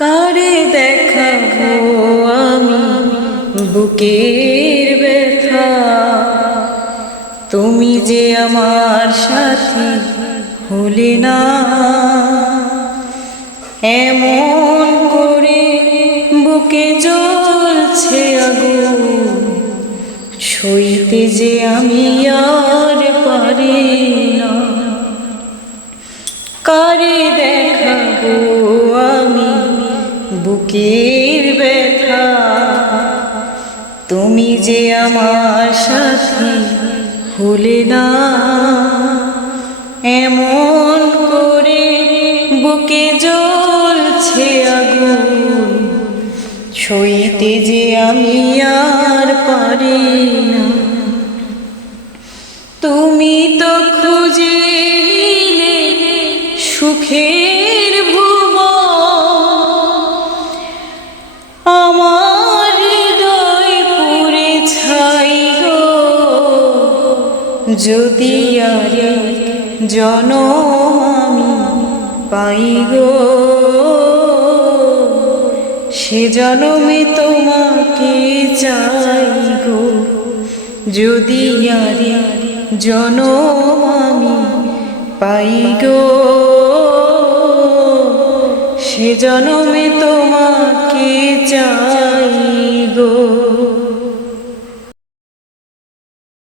কারে দেখাবো আমি বুকের ব্যথা, তুমি যে আমার সাথী হলে না। এমন করে বুকে জ্বলছে আগুন, সইতে যে আমি আর পারি না। কারে দেখাবো আমি বুকের ব্যথা, তুমি যে আমার সাথী হলে না। এমন করে বুকে জ্বলছে আগুন, সইতে যে আমি আর পারি না। তুমি তো খুঁজে নিলে সুখের ভুবন, আমার হৃদয় পুড়ে ছাই গো। যদি আর জনম আমি পাই গো, সে জনমে তোমাকে চাই গো। যদি আর জনম আমি পাই গো, সে জনমে তোমাকে চাই গো।